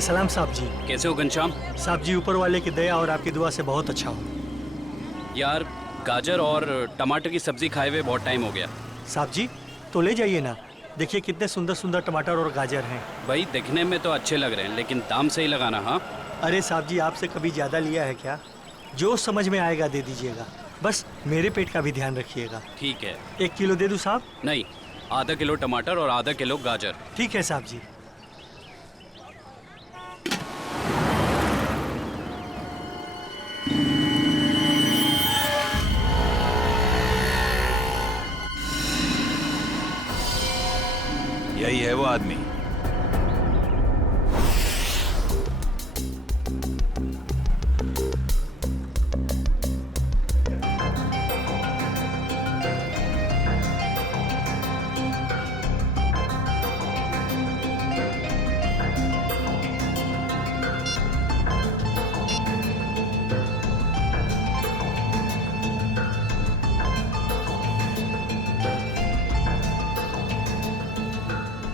अरे सलाम साहब जी। कैसे हो घनश्याम? साहब जी ऊपर वाले की दया और आपकी दुआ से बहुत अच्छा हूँ। यार गाजर और टमाटर की सब्जी खाए हुए बहुत टाइम हो गया। साहब जी तो ले जाइए ना, देखिए कितने सुंदर सुंदर टमाटर और गाजर हैं। भाई दिखने में तो अच्छे लग रहे हैं लेकिन दाम सही लगाना। हाँ अरे साहब जी आपसे कभी ज़्यादा लिया है क्या? जो समझ में आएगा दे दीजिएगा, बस मेरे पेट का भी ध्यान रखिएगा। ठीक है। 1 किलो दे दूँ साहब? नहीं, आधा किलो टमाटर और आधा किलो गाजर। ठीक है साहब जी। यही है वो आदमी।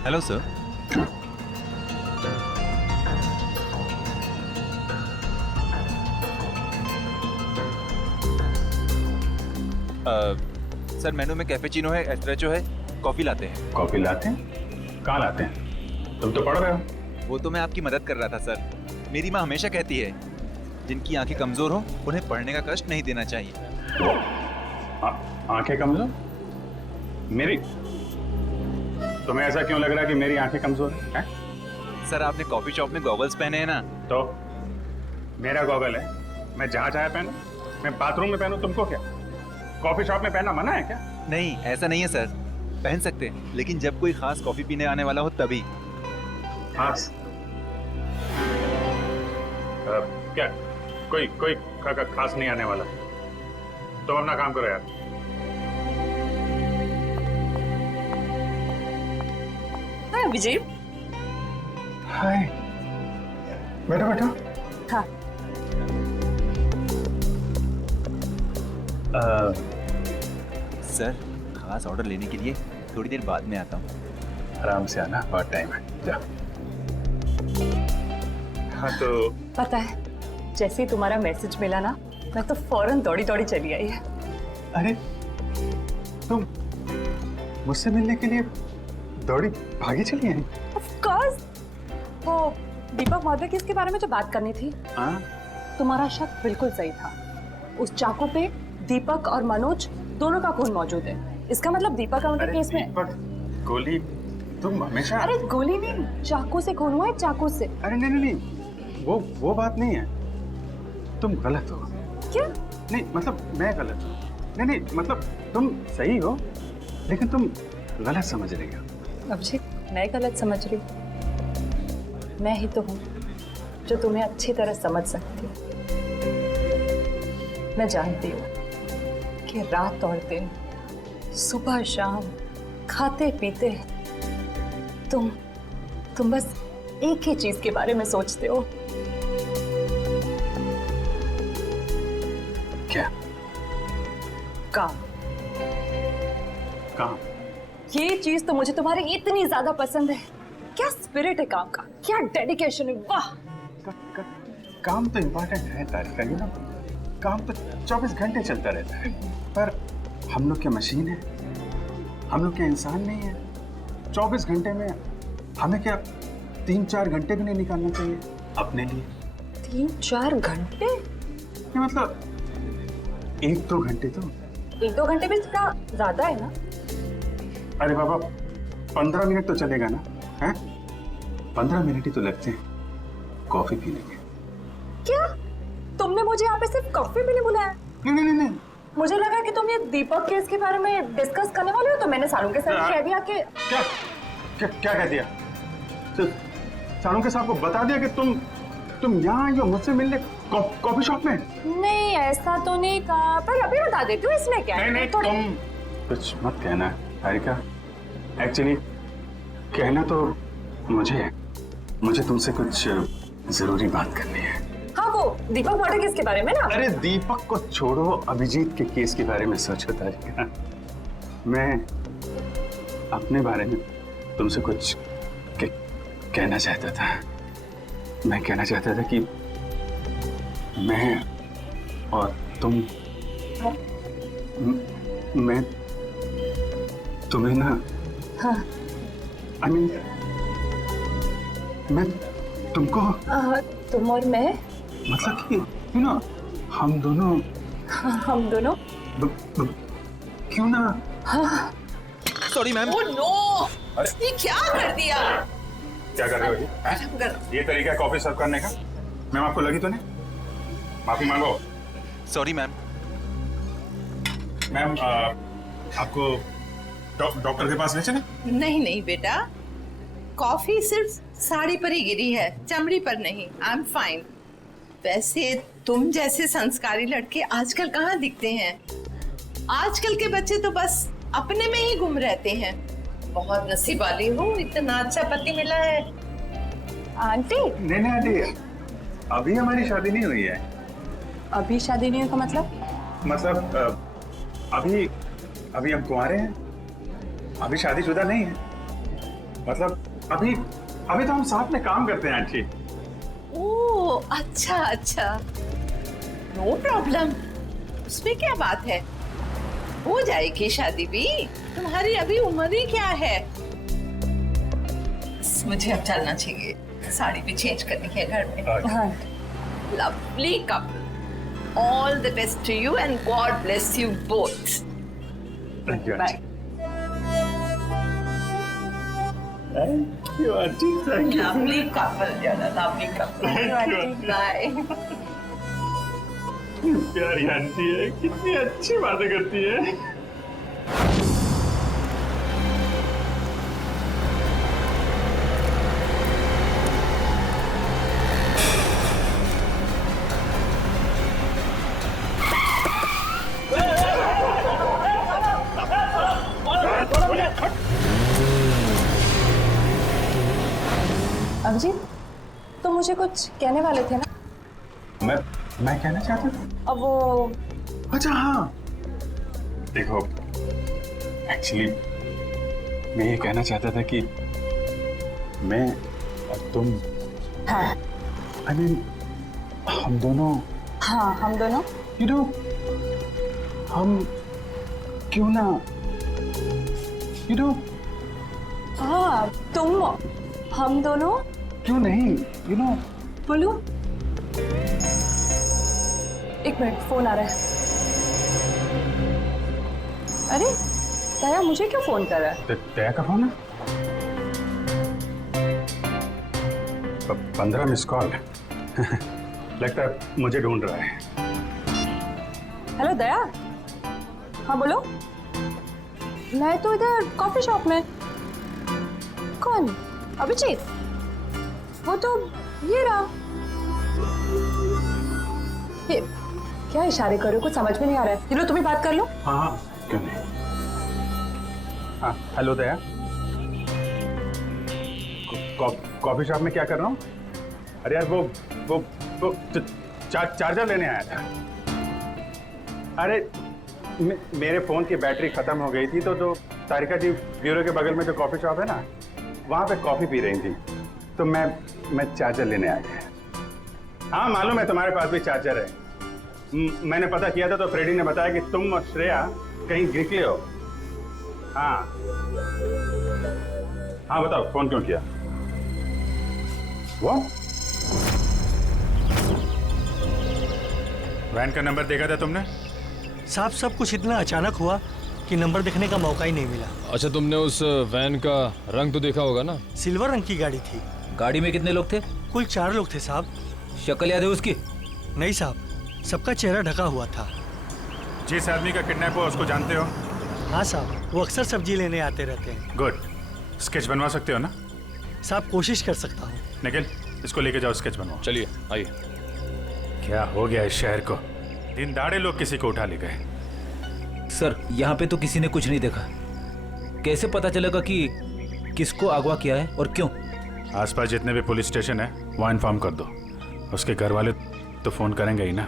Hello sir. सर मेनू में कैफेचिनो है, एस्प्रेसो है, कॉफी लाते हैं। कॉफी लाते हैं? कहाँ लाते हैं? तुम तो पढ़ रहे हो। वो तो मैं आपकी मदद कर रहा था सर। मेरी माँ हमेशा कहती है जिनकी आंखें कमजोर हो उन्हें पढ़ने का कष्ट नहीं देना चाहिए। आंखें कमजोर? मेरी? तुम्हें ऐसा क्यों लग रहा है कि मेरी आंखें कमजोर है? सर आपने कॉफी शॉप में गॉगल्स पहने हैं ना। तो मेरा गॉगल है, मैं जहाँ चाहे पहनूं। मैं बाथरूम में पहनूं, तुमको क्या? कॉफी शॉप में पहनना मना है क्या? नहीं ऐसा नहीं है सर, पहन सकते हैं लेकिन जब कोई खास कॉफी पीने आने वाला हो तभी। खास? क्या कोई कोई खास नहीं आने वाला? तो अपना काम करो यार। हाय विजय। हाय, बैठो बैठो। हाँ। सर खास ऑर्डर लेने के लिए थोड़ी देर बाद में आता हूँ। आराम से आना, बहुत टाइम है। जा। हाँ तो पता है जैसे ही तुम्हारा मैसेज मिला ना, मैं तो फौरन दौड़ी दौड़ी चली आई है। अरे तुम मुझसे मिलने के लिए दौड़ी भागी चली आई? Of course. वो दीपक महोदय की इसके बारे में जो बात करनी थी, हाँ? तुम्हारा शक बिल्कुल सही था। उस चाकू पे दीपक और मनोज दोनों का खून मौजूद है। इसका मतलब दीपक का उनके केस में। दीपक, गोली, तुम हमेशा। अरे गोली नहीं, चाकू से खून हुआ है, चाकू से। अरे नहीं नहीं नहीं, वो बात नहीं है। तुम गलत हो। क्या? नहीं मतलब मैं गलत हूँ। नहीं नहीं मतलब तुम सही हो लेकिन तुम गलत समझ रही हो। अभिषेक मैं गलत समझ रही हूँ? मैं ही तो हूँ जो तुम्हें अच्छी तरह समझ सकती हूँ। मैं जानती हूँ कि रात और दिन, सुबह शाम, खाते पीते तुम बस एक ही चीज के बारे में सोचते हो। क्या? काम। काम? ये चीज तो मुझे तुम्हारी इतनी ज्यादा पसंद है। क्या स्पिरिट है काम का, क्या डेडिकेशन है, वाह। काम तो इम्पोर्टेंट है तारिका, यू नो। काम तो 24 घंटे चलता रहता है, पर हम लोग क्या मशीन है? हम लोग क्या इंसान नहीं है? 24 घंटे में हमें क्या 3-4 घंटे भी नहीं निकालना चाहिए अपने लिए? 3-4 घंटे? ये मतलब 1-2 घंटे तो। 1-2 घंटे भी थोड़ा ज्यादा है ना? अरे बाबा 15 मिनट तो चलेगा ना? हैं? 15 मिनट ही तो लगते हैं कॉफी पीने के। क्या तुमने मुझे यहाँ पे सिर्फ कॉफी पीने बुलाया? नहीं नहीं नहीं नहीं। मुझे लगा कि तुम ये दीपक केस के बारे में डिस्कस करने वाले हो, तो मैंने सारू के साथ कह दिया कि क्या क्या क्या कह दिया? सारू के साहब को बता दिया कि तुम यहाँ आई हो मुझसे मिलने कॉफी शॉप में? नहीं ऐसा तो नहीं कहा, पर अभी बता देती हूँ, इसमें क्या है। नहीं तुम कुछ मत कहना तारिका। एक्चुअली कहना तो मुझे तुमसे कुछ जरूरी बात करनी है। हाँ वो दीपक मर्डर केस के बारे में ना? अरे दीपक को छोड़ो, अभिजीत के केस के बारे में सोचो तारिका। मैं अपने बारे में तुमसे कुछ कहना चाहता था। मैं कहना चाहता था कि मैं और तुम मैं तुम्हें ना हाँ I mean, मैं तुमको तुम और मैं मतलब कि हम दोनों हम दोनों क्यों ना सॉरी मैम। ओह नो, ये क्या कर दिया? क्या कर रहे हो जी? ये तरीका है कॉफी सर्व करने का? मैम आपको लगी तो नहीं? माफी मांगो। Sorry ma'am. मैम आपको डॉक्टर के पास ले चले? नहीं नहीं बेटा, कॉफी सिर्फ साड़ी पर ही गिरी है, चमड़ी पर नहीं। I am fine. वैसे तुम जैसे संस्कारी लड़के आजकल कहाँ दिखते हैं? आजकल के बच्चे तो बस अपने में ही गुम रहते हैं। बहुत नसीब वाली हो, इतना अच्छा पति मिला है। आंटी नहीं आंटी, अभी हमारी शादी नहीं हुई है। अभी शादी नहीं हुई का मतलब? अभी हम कुंवारे हैं, अभी शादीशुदा नहीं है। मतलब अभी तो हम साथ में काम करते हैं आंटी। ओह अच्छा अच्छा, नो प्रॉब्लम, उसमें क्या बात है, हो जाएगी शादी भी। तुम्हारी अभी उम्र ही क्या है। मुझे अब चलना चाहिए, साड़ी भी चेंज करनी है घर में। हाँ lovely couple, all the best to you and God bless you both. Thank you bye. Aunty, thank you. Lovely couple, जाना लवली कपल। बाय। प्यारी आंटी है, कितनी अच्छी बातें करती है। अभिजीत, तो मुझे कुछ कहने वाले थे ना? मैं कहना चाहता था। अब वो अच्छा हाँ, देखो एक्चुअली मैं ये कहना चाहता था कि मैं और तुम हाँ I mean, हम दोनों हाँ हम दोनों you know, हम क्यों ना you know, हाँ तुम हम दोनों क्यों नहीं you know, बोलो। एक मिनट, फोन आ रहा है। अरे दया, मुझे क्यों फोन कर रहा है? दया का फोन है? 15 मिस कॉल। लगता है मुझे ढूंढ रहा है। हेलो दया। हाँ बोलो। मैं तो इधर कॉफी शॉप में। कौन? अभिजीत? वो तो ये रहा। ये क्या इशारे कर रहे हो? कुछ समझ में नहीं आ रहा है। चलो तुम ही बात कर लो। हाँ क्यों नहीं। हाँ हेलो दया, कॉफी शॉप में क्या कर रहा हूँ? अरे यार वो चार्जर लेने आया था। अरे मेरे फोन की बैटरी खत्म हो गई थी, तो जो तारिका जी ब्यूरो के बगल में जो कॉफी शॉप है ना, वहाँ पे कॉफी पी रही थी, तो मैं चार्जर लेने आ गया। हाँ मालूम है तुम्हारे पास भी चार्जर है। मैंने पता किया था तो फ्रेडी ने बताया कि तुम और श्रेया कहीं निकले हो। हाँ हाँ बताओ, फोन क्यों किया? वो वैन का नंबर देखा था तुमने? साहब सब कुछ इतना अचानक हुआ कि नंबर देखने का मौका ही नहीं मिला। अच्छा, तुमने उस वैन का रंग तो देखा होगा ना? सिल्वर रंग की गाड़ी थी। गाड़ी में कितने लोग थे? कुल 4 लोग थे साहब। शक्ल याद है उसकी? नहीं साहब, सबका चेहरा ढका हुआ था। जिस आदमी का किडनैप हुआ उसको जानते हो? हाँ साहब, वो अक्सर सब्जी लेने आते रहते हैं। गुड। स्केच बनवा सकते हो ना? साहब कोशिश कर सकता हूँ। निखिल, इसको लेके जाओ, स्केच बनवाओ। चलिए आइए। क्या हो गया इस शहर को? दिन दाड़े लोग किसी को उठा ले गए। सर, यहाँ पे तो किसी ने कुछ नहीं देखा। कैसे पता चलेगा कि किसको अगवा किया है और क्यों? आसपास जितने भी पुलिस स्टेशन है वहाँ इन्फॉर्म कर दो। उसके घर वाले तो फोन करेंगे ही ना।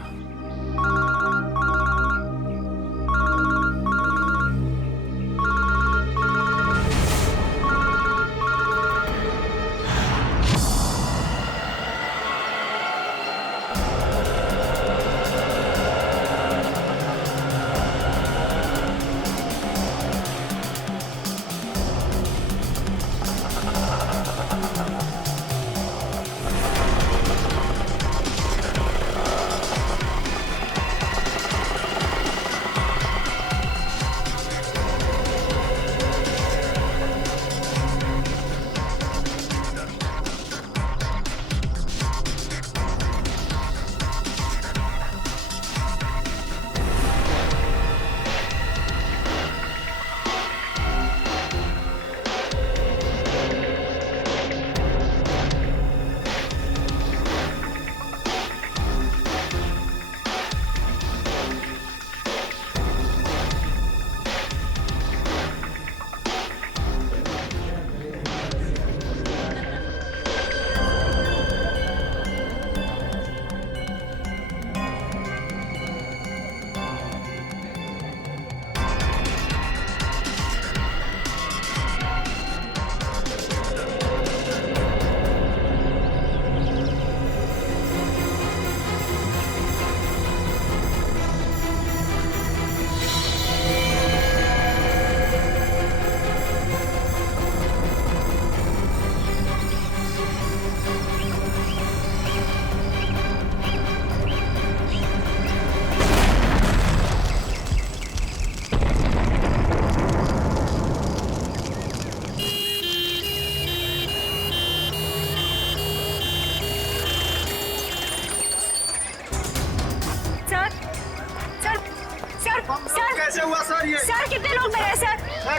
कैसे हुआ सर ये? सर कितने लोग मरे हैं सर?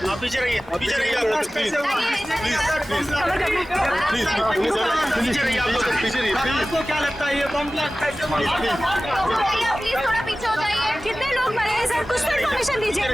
आप पीछे रहिए, पीछे रहिए आप लोग, कैसे हुआ? पीछे रहिए आप लोग, पीछे रहिए। आपको क्या लगता है ये बम ब्लास्ट कैसे हुआ? प्लीज थोड़ा पीछे हो जाइए। कितने लोग मरे हैं सर? कुछ तो इन्फॉर्मेशन दीजिए।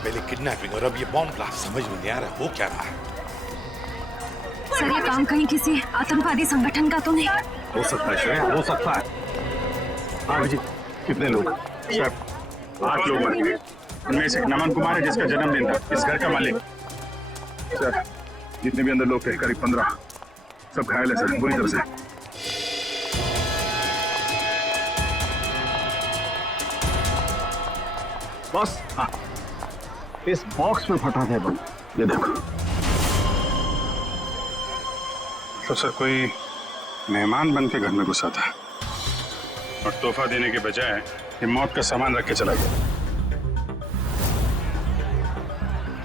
पहले किडनैपिंग और अब ये बॉम्ब ब्लास्ट, समझ में नहीं आ रहा हो क्या रहा है। सर ये काम कहीं किसी आतंकवादी संगठन का तो नहीं? हो सकता है श्रेया, हो सकता है। हाँ जी, कितने लोग? सर 8 लोग मरे। उनमें से नमन कुमार है जिसका जन्मदिन था, इस घर का मालिक। सर जितने भी अंदर लोग थे करीब 15, सब घायल है सर बुरी तरह से। बॉस, हाँ इस बॉक्स में फटा था बम, ये देखो। तो सर कोई मेहमान बन के घर में घुसा था और तोहफा देने के बजाय ये मौत का सामान रख के चला गया।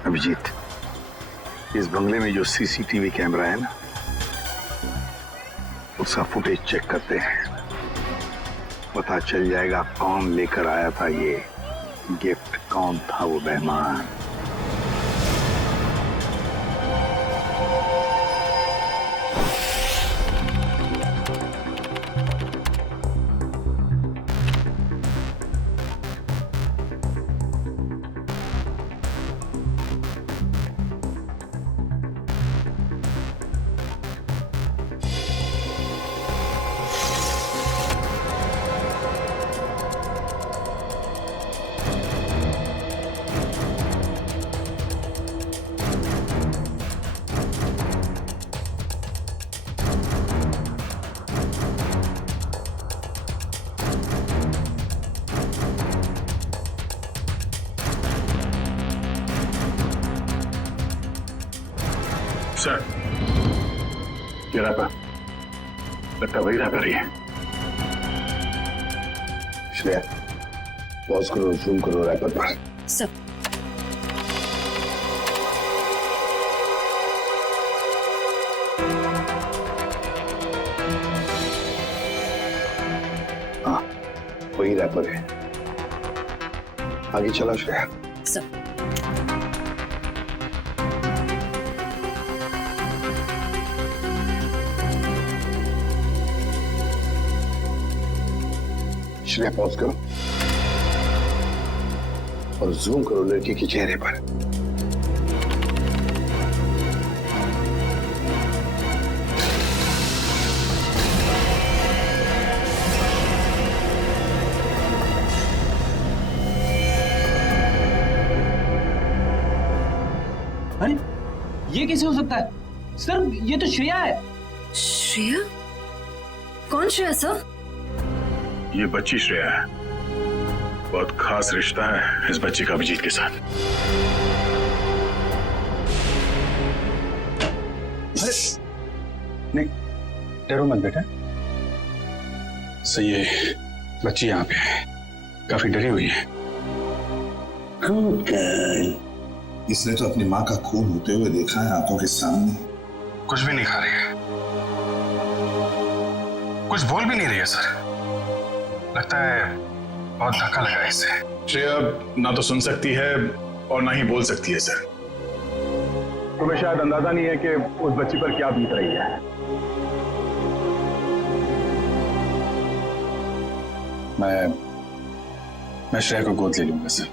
अभिजीत, इस बंगले में जो सीसीटीवी कैमरा है ना, उसका फुटेज चेक करते हैं, पता चल जाएगा कौन लेकर आया था ये गिफ्ट, कौन था वो मेहमान। सर ये रैपर लगता वही रैपर ही है। श्रेया पॉज करो, जूम करो रैपर पर। सर हाँ वही रैपर है। आगे चला श्रेया। सर श्रेया पॉज करो और जूम करो लड़की के चेहरे पर। अरे ये कैसे हो सकता है सर? ये तो श्रेया है। श्रेया? कौन श्रेया सर? ये बच्ची श्रेया है। बहुत खास रिश्ता है इस बच्ची का अभिजीत के साथ। नहीं डरो मत बेटा। सही है, बच्ची यहाँ पे है, काफी डरी हुई है। इसने तो अपनी माँ का खून होते हुए देखा है आंखों के सामने। कुछ भी नहीं खा रही है, कुछ बोल भी नहीं रही है सर। लगता है बहुत धक्का लगा है इससे। श्रेया ना तो सुन सकती है और ना ही बोल सकती है सर। तुम्हें शायद अंदाजा नहीं है कि उस बच्ची पर क्या बीत रही है। मैं श्रेया को गोद ले लूंगा सर।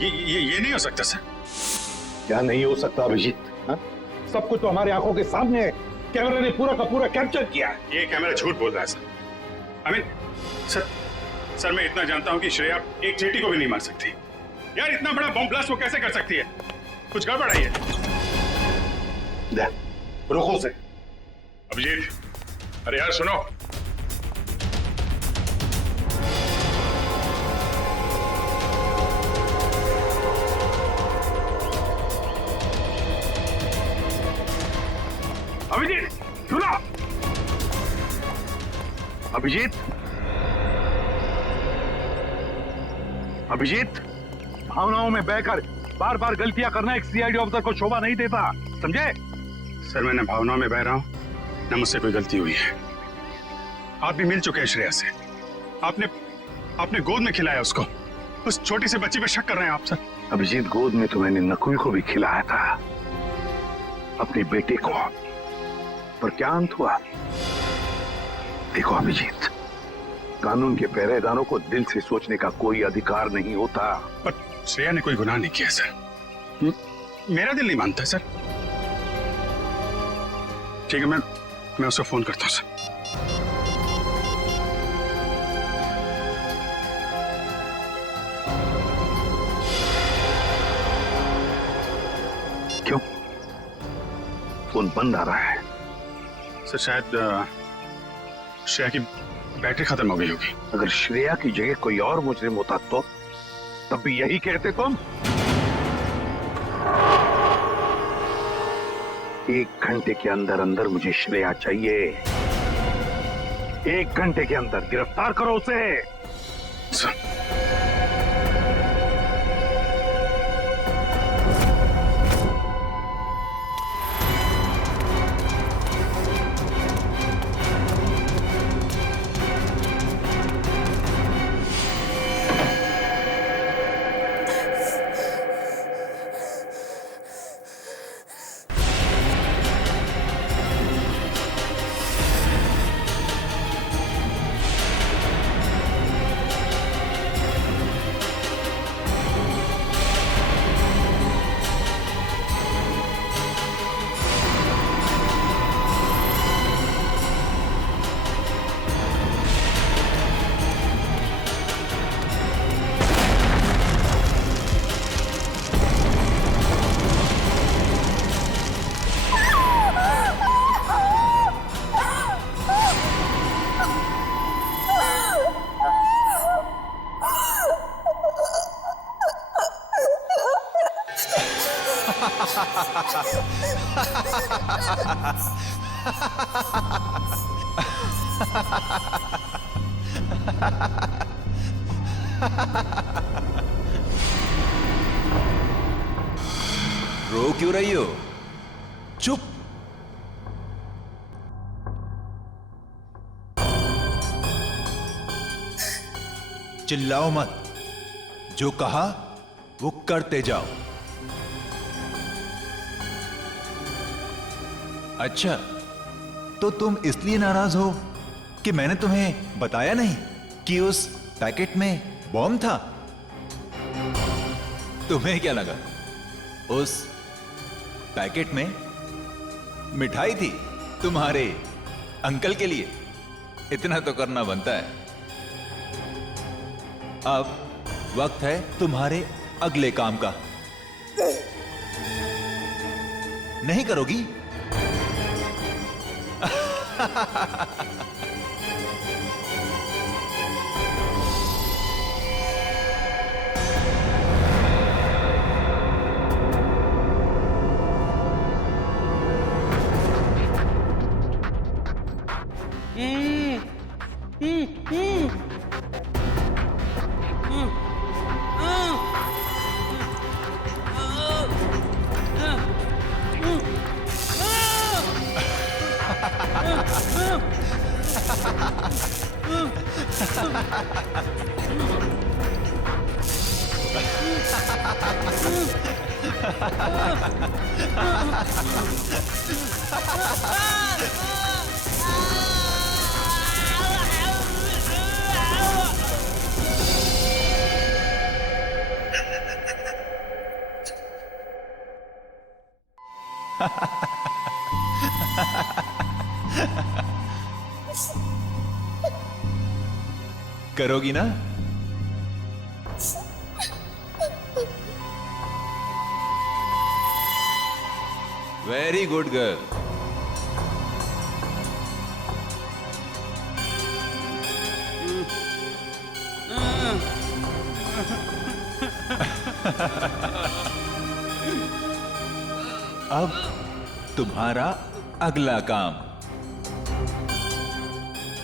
ये नहीं हो सकता सर। क्या नहीं हो सकता अभिजीत? सब कुछ तो हमारे आंखों के सामने है। कैमरा ने पूरा का पूरा कैप्चर किया। ये कैमरा झूठ बोल रहा है सर। सर मैं इतना जानता हूं कि श्रेया एक चींटी को भी नहीं मार सकती। यार इतना बड़ा बम ब्लास्ट वो कैसे कर सकती है? कुछ गड़बड़ है ये। रुको से। अभिजीत, अरे यार सुनो। अभिजीत सुनो। अभिजीत, अभिजीत, भावनाओं में बहकर बार बार गलतियां करना एक सीआईडी ऑफिसर को शोभा नहीं देता, समझे? सर, मैं न भावनाओं में बह रहा हूं, न मुझसे कोई गलती हुई है। आप भी मिल चुके हैं श्रेया से। आपने गोद में खिलाया उसको। उस छोटी सी बच्ची पे शक कर रहे हैं आप सर? अभिजीत, गोद में तो मैंने नकुल को भी खिलाया था, अपने बेटे को, पर क्या अंत हुआ? देखो अभिजीत, कानून के पहरेदारों को दिल से सोचने का कोई अधिकार नहीं होता। पर श्रेया ने कोई गुनाह नहीं किया सर। मेरा दिल नहीं मानता सर। ठीक है, मैं उसको फोन करता हूं सर। क्यों फोन बंद आ रहा है? सर शायद श्रेया की बैटरी खत्म हो गई होगी। अगर श्रेया की जगह कोई और मुजरिम होता तो तब भी यही कहते तुम? 1 घंटे के अंदर अंदर मुझे श्रेया चाहिए। 1 घंटे के अंदर गिरफ्तार करो उसे। सर, रो क्यों रही हो? चुप। चिल्लाओ मत, जो कहा वो करते जाओ। अच्छा, तो तुम इसलिए नाराज हो कि मैंने तुम्हें बताया नहीं कि उस पैकेट में बॉम्ब था? तुम्हें क्या लगा उस पैकेट में मिठाई थी तुम्हारे अंकल के लिए? इतना तो करना बनता है। अब वक्त है तुम्हारे अगले काम का। नहीं करोगी? करोगी ना? Very good girl. अब तुम्हारा अगला काम,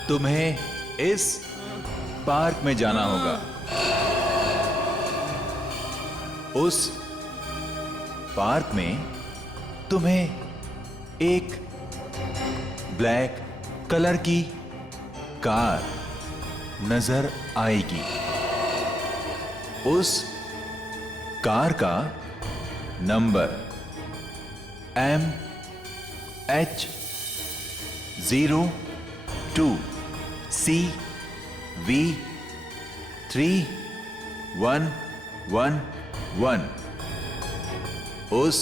तुम्हें इस पार्क में जाना होगा। उस पार्क में तुम्हें एक ब्लैक कलर की कार नजर आएगी। उस कार का नंबर MH02CV3111। उस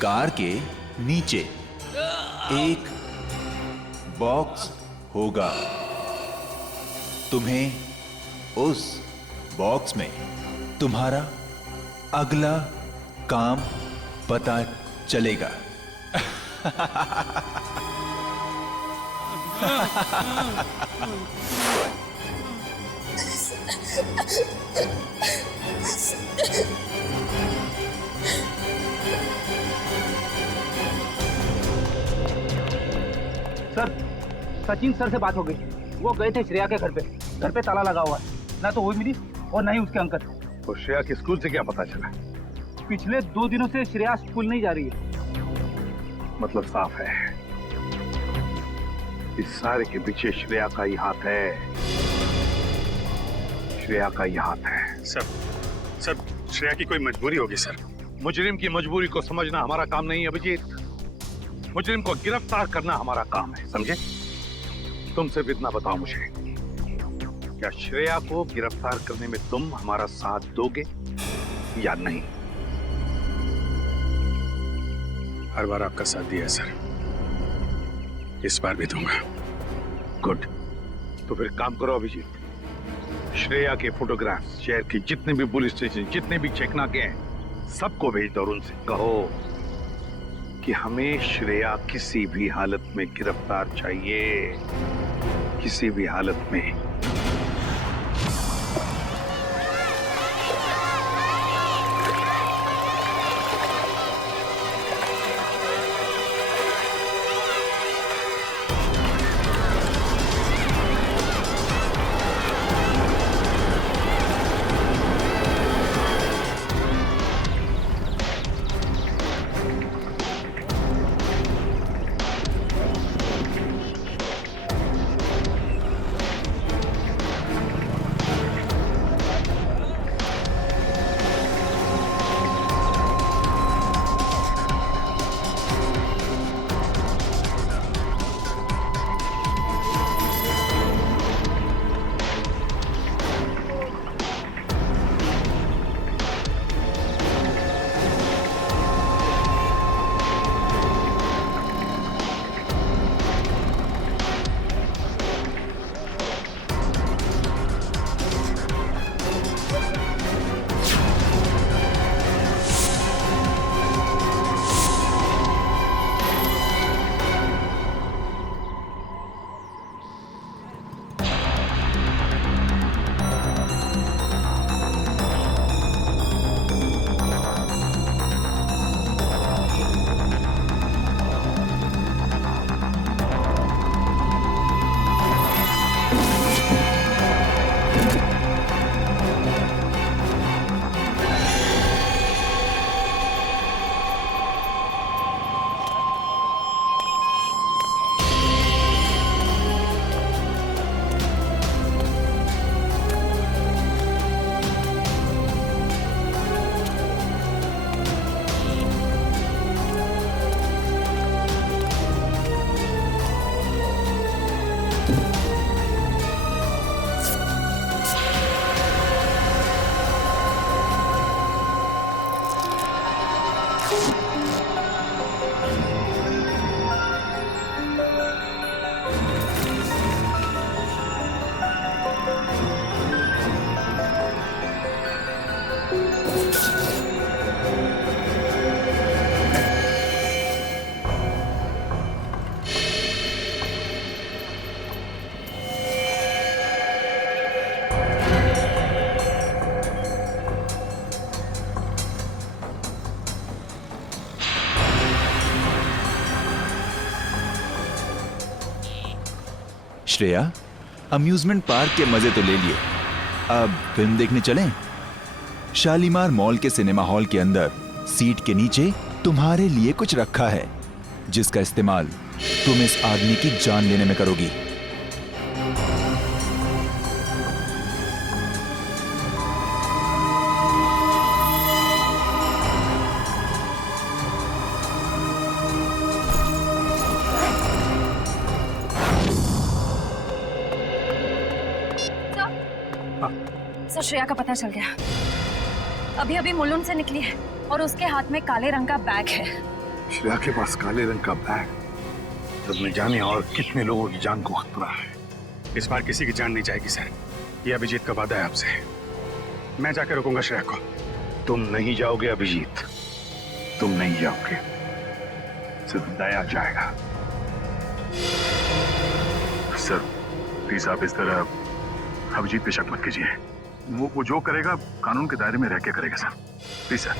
कार के नीचे एक बॉक्स होगा। तुम्हें उस बॉक्स में तुम्हारा अगला काम पता चलेगा। सर, सचिन सर से बात हो गई। वो गए थे श्रेया के घर पे। घर पे ताला लगा हुआ है, ना तो वो मिली और ना ही उसके अंकल। तो श्रेया के स्कूल से क्या पता चला? पिछले 2 दिनों से श्रेया स्कूल नहीं जा रही है। मतलब साफ है, इस सारे के पीछे श्रेया का ही हाथ है। श्रेया का ही हाथ है। सर श्रेया की कोई मजबूरी होगी सर। मुजरिम की मजबूरी को समझना हमारा काम नहीं है अभिजीत। मुजरिम को गिरफ्तार करना हमारा काम है, समझे? तुम सिर्फ इतना बताओ मुझे, क्या श्रेया को गिरफ्तार करने में तुम हमारा साथ दोगे या नहीं? हर बार आपका साथ दिया है सर, इस बार भी दूंगा। गुड। तो फिर काम करो अभिजीत, श्रेया के फोटोग्राफ्स शहर की जितने भी पुलिस स्टेशन, जितने भी चेकनाके हैं, सबको भेज दो और उनसे कहो कि हमें श्रेया किसी भी हालत में गिरफ्तार चाहिए, किसी भी हालत में। श्रेया, अम्यूजमेंट पार्क के मजे तो ले लिए, अब फिल्म देखने चलें? शालीमार मॉल के सिनेमा हॉल के अंदर सीट के नीचे तुम्हारे लिए कुछ रखा है, जिसका इस्तेमाल तुम इस आदमी की जान लेने में करोगी। सर, श्रेया का पता चल गया। अभी अभी मुलुंड से निकली है और उसके हाथ में काले रंग का बैग है। श्रेया के पास काले रंग का बैग, जब न जाने और कितने लोगों की जान को खतरा है। इस बार किसी की जान नहीं जाएगी सर, ये अभिजीत का वादा है आपसे। मैं जाकर रोकूंगा श्रेया को। तुम नहीं जाओगे अभिजीत, तुम नहीं जाओगे, सिर्फ दया जाएगा। सर प्लीज आप इस तरह अभिजीत पे शक मत कीजिए। वो जो करेगा कानून के दायरे में रह के करेगा sir, please sir.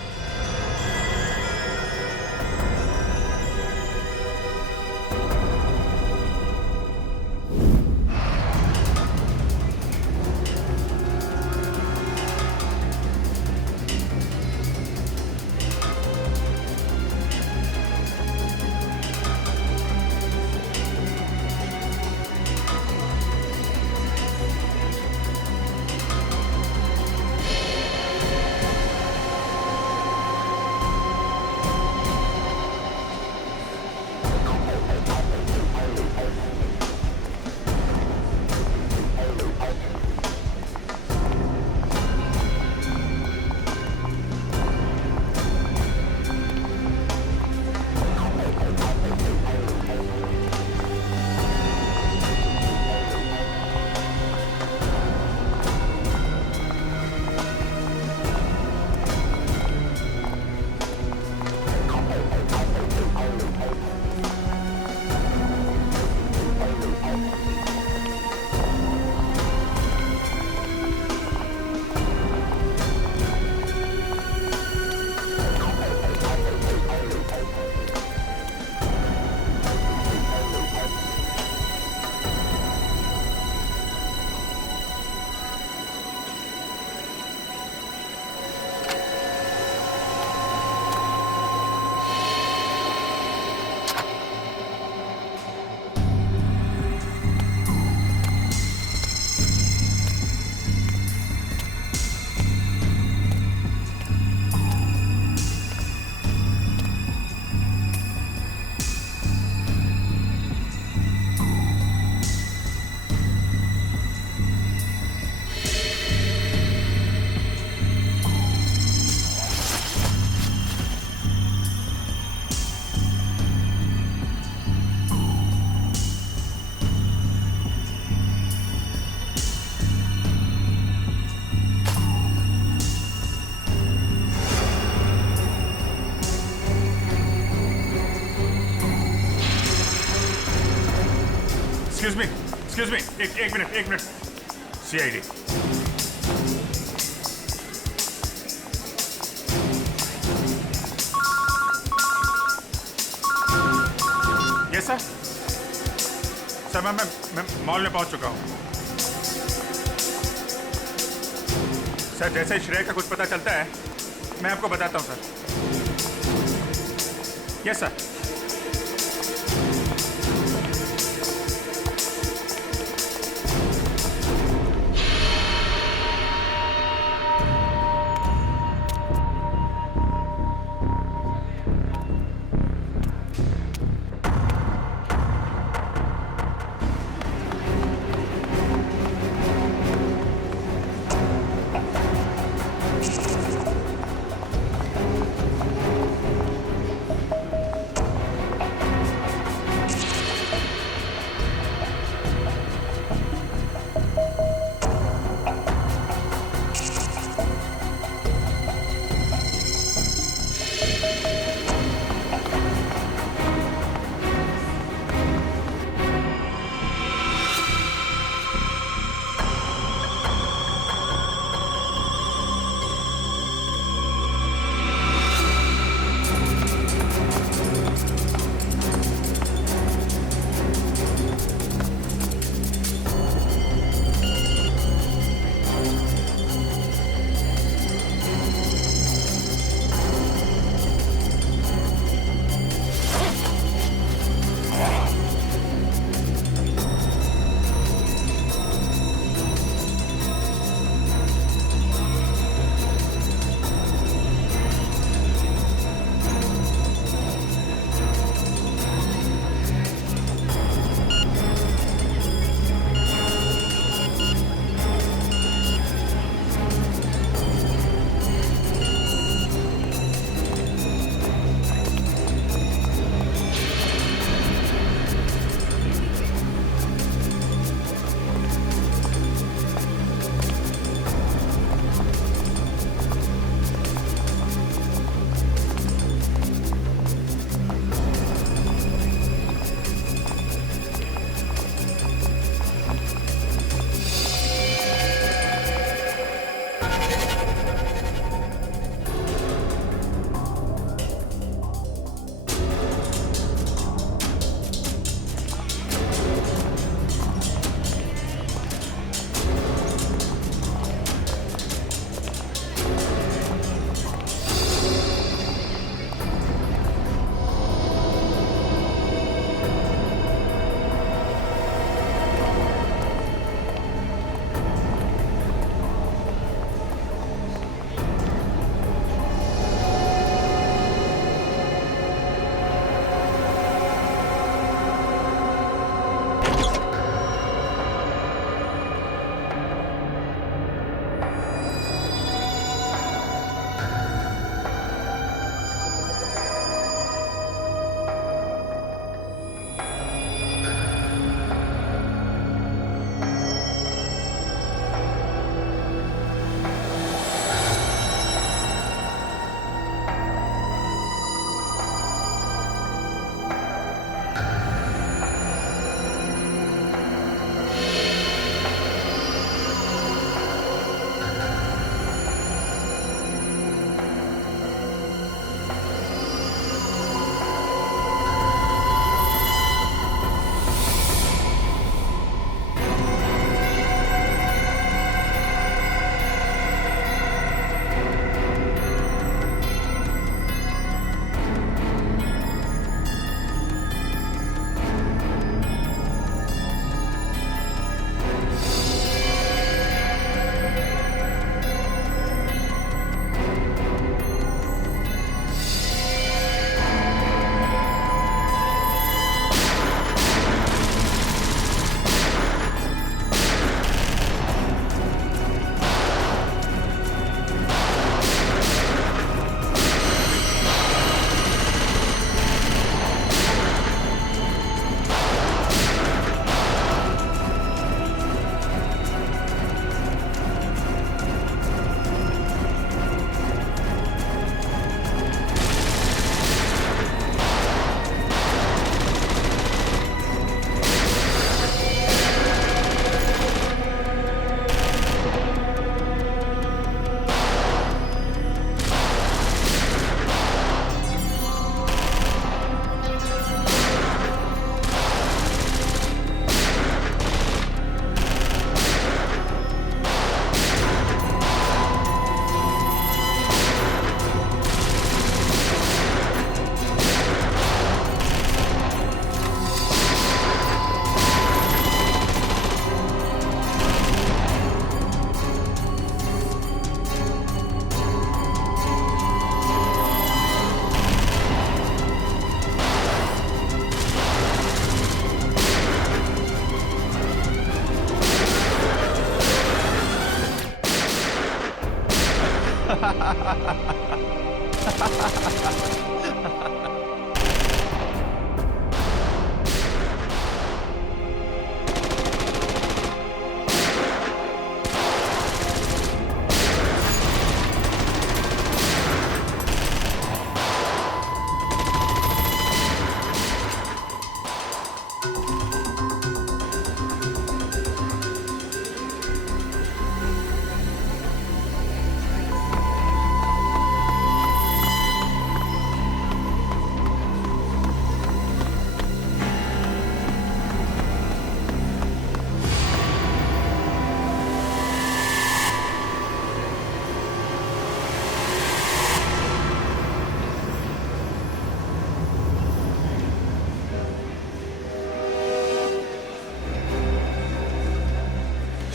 Excuse me, एक मिनट। सीआईडी। Yes sir. सर मैं मॉल में पहुंच चुका हूं। सर जैसे ही श्रेया का कुछ पता चलता है मैं आपको बताता हूं सर। Yes sir.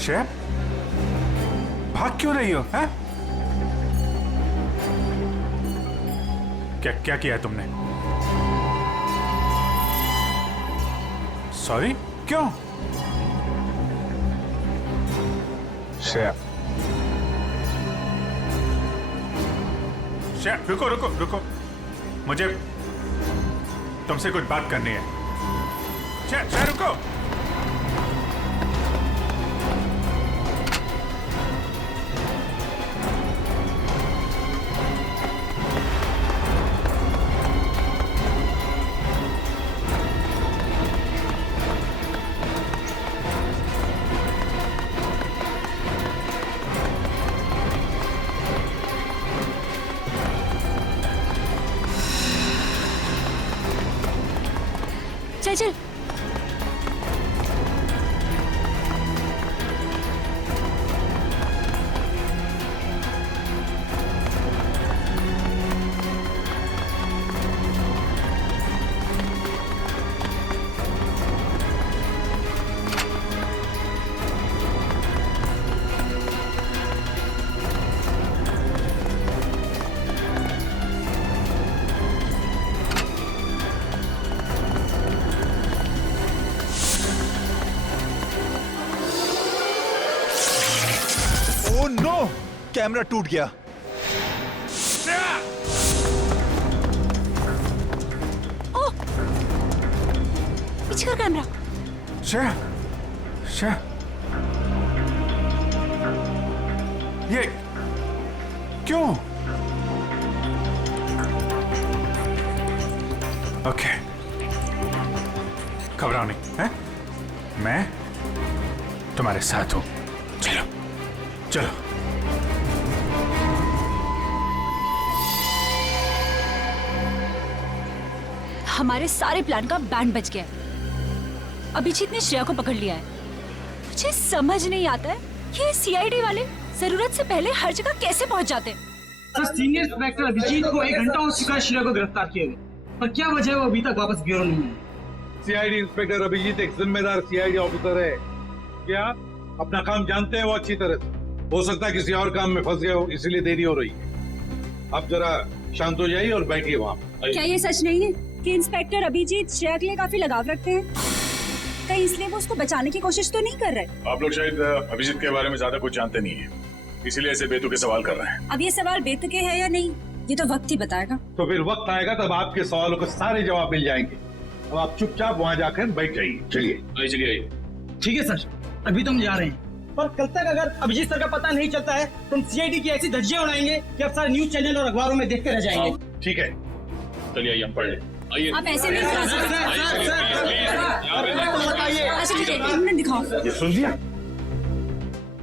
श्रेया, भाग क्यों रही हो? हैं? क्या क्या किया है तुमने? सॉरी, क्यों? श्रेया, श्रेया, रुको रुको रुको, मुझे तुमसे कुछ बात करनी है। श्रेया, श्रेया रुको। चल चल। ओह नो, कैमरा टूट गया। ओह, पीछे कर कैमरा। श्रेया, श्रेया, ये क्यों? ओके, घबराओ नहीं, हैं? मैं तुम्हारे साथ हूं। चलो चलो। हमारे सारे प्लान का बैंड बज गया है। अभिजीत ने श्रेया को पकड़ लिया है। मुझे समझ नहीं आता है ये सीआईडी वाले जरूरत से पहले हर जगह कैसे पहुंच जाते हैं। सर, सीनियर इंस्पेक्टर अभिजीत को 1 घंटा हो चुका है श्रेया को गिरफ्तार किए हुए, पर क्या वजह है वो अभी तक वापस ब्यूरो नहीं है। सीआईडी इंस्पेक्टर अभिजीत एक जिम्मेदार सीआईडी ऑफिसर है। क्या अपना काम जानते हैं वो अच्छी तरह से? हो सकता है किसी और काम में फंस गए हो, इसीलिए देरी हो रही है। आप जरा शांत हो जाइए और बैठिए वहाँ। क्या ये सच नहीं है कि इंस्पेक्टर अभिजीत श्रेया के लिए काफी लगाव रखते हैं? कहीं इसलिए वो उसको बचाने की कोशिश तो नहीं कर रहे? आप लोग शायद अभिजीत के बारे में ज्यादा कुछ जानते नहीं है, इसीलिए ऐसे बेतुके सवाल कर रहे हैं। अब ये सवाल बेतुके है या नहीं, ये तो वक्त ही बताएगा। तो फिर वक्त आएगा तब आपके सवालों के सारे जवाब मिल जाएंगे। अब आप चुपचाप वहाँ जाकर बैठ जाइए। चलिए चलिए। ठीक है सर, अभी तो हम जा रहे हैं, पर कल तक अगर अभिजीत सर का पता नहीं चलता है तो हम सीआईडी की ऐसी धज्जियां उड़ाएंगे कि अब सारे न्यूज चैनल और अखबारों में देखते रह जाएंगे। ठीक है, चलिए आइए हम पढ़ लें। आइए। आप ऐसे नहीं करा सकते। अच्छा ठीक है, 1 मिनट दिखाओ। ये सुन लिया,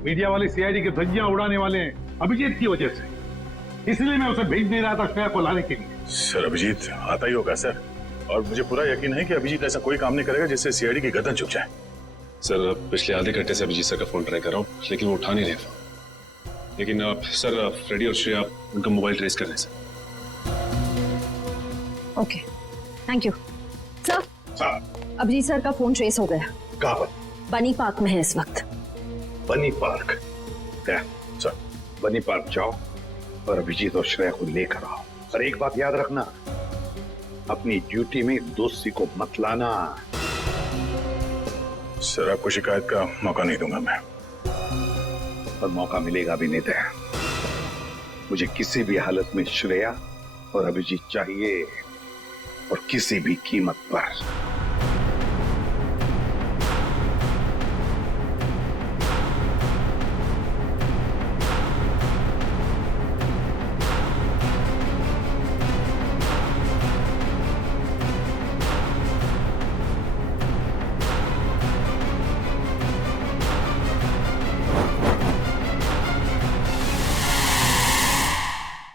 मीडिया वाले सीआईडी की धज्जियां उड़ाने वाले हैं अभिजीत की वजह से, इसलिए मैं उसे भेज दे रहा था श्रेया को लाने के लिए। सर अभिजीत आता ही होगा सर, और मुझे पूरा यकीन है कि अभिजीत ऐसा कोई काम नहीं करेगा जिससे सीआईडी की गर्दन झुक जाए। सर पिछले आधे घंटे से अभिजीत सर का फोन ट्राई कर रहा हूँ, लेकिन वो उठा नहीं रहे फोन। लेकिन सर फ्रेडी और श्रेया उनका मोबाइल ट्रेस कर रहे हैं sir. Okay, thank you sir. Abhijeet sir का फोन ट्रेस हो गया। कहाँ पर? बनी पार्क में है इस वक्त। बनी पार्क? सर, बनी पार्क जाओ और अभिजीत और श्रेया को लेकर आओ। और एक बात याद रखना, अपनी ड्यूटी में दोस्ती को मत लाना। सर आपको शिकायत का मौका नहीं दूंगा मैं। और मौका मिलेगा भी नहीं। मुझे किसी भी हालत में श्रेया और अभिजीत चाहिए, और किसी भी कीमत पर।